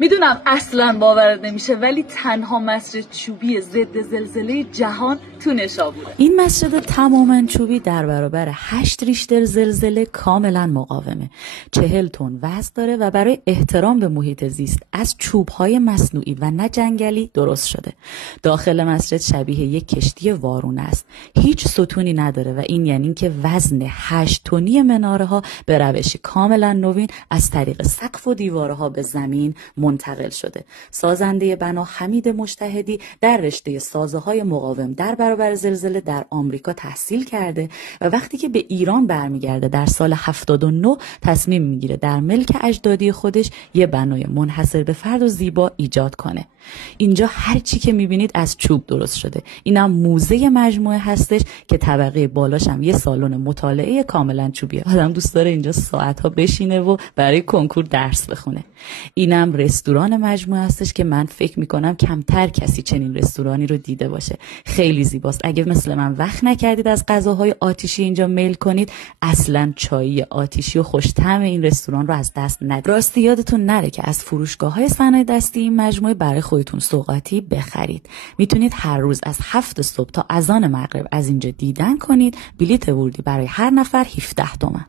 میدونم اصلا باورت نمیشه ولی تنها مسجد چوبی ضد زلزله جهان تو نشابوره. این مسجد تماما چوبی در برابر 8 ریشتر زلزله کاملا مقاومه. 40 تن وزن داره و برای احترام به محیط زیست از چوب‌های مصنوعی و نه جنگلی درست شده. داخل مسجد شبیه یک کشتی وارونه است. هیچ ستونی نداره و این یعنی که وزن 8 تنی مناره‌ها به روش کاملا نوین از طریق سقف و دیوارها به زمین منتقل شده. سازنده بنا حمید مجتهدی در رشته سازه‌های مقاوم در برابر زلزله در آمریکا تحصیل کرده و وقتی که به ایران برمیگرده در سال 79 تصمیم میگیره در ملک اجدادی خودش یه بنای منحصر به فرد و زیبا ایجاد کنه. اینجا هر چی که میبینید از چوب درست شده. اینم موزه مجموعه هستش که طبقه بالاش هم یه سالن مطالعه کاملا چوبیه. آدم دوست داره اینجا ساعت‌ها بشینه و برای کنکور درس بخونه. اینم رستوران مجموعه هستش که من فکر میکنم کمتر کسی چنین رستورانی رو دیده باشه. خیلی زیباست. اگه مثل من وقت نکردید از غذاهای آتیشی اینجا میل کنید، اصلا چای آتیشی و خوش‌طعم این رستوران رو از دست ندید. راستی یادتون نره که از فروشگاه‌های صنایع دستی این مجموعه برای خودتون سوغاتی بخرید. میتونید هر روز از 7 صبح تا اذان مغرب از اینجا دیدن کنید. بلیت ورودی برای هر نفر 17 تومن.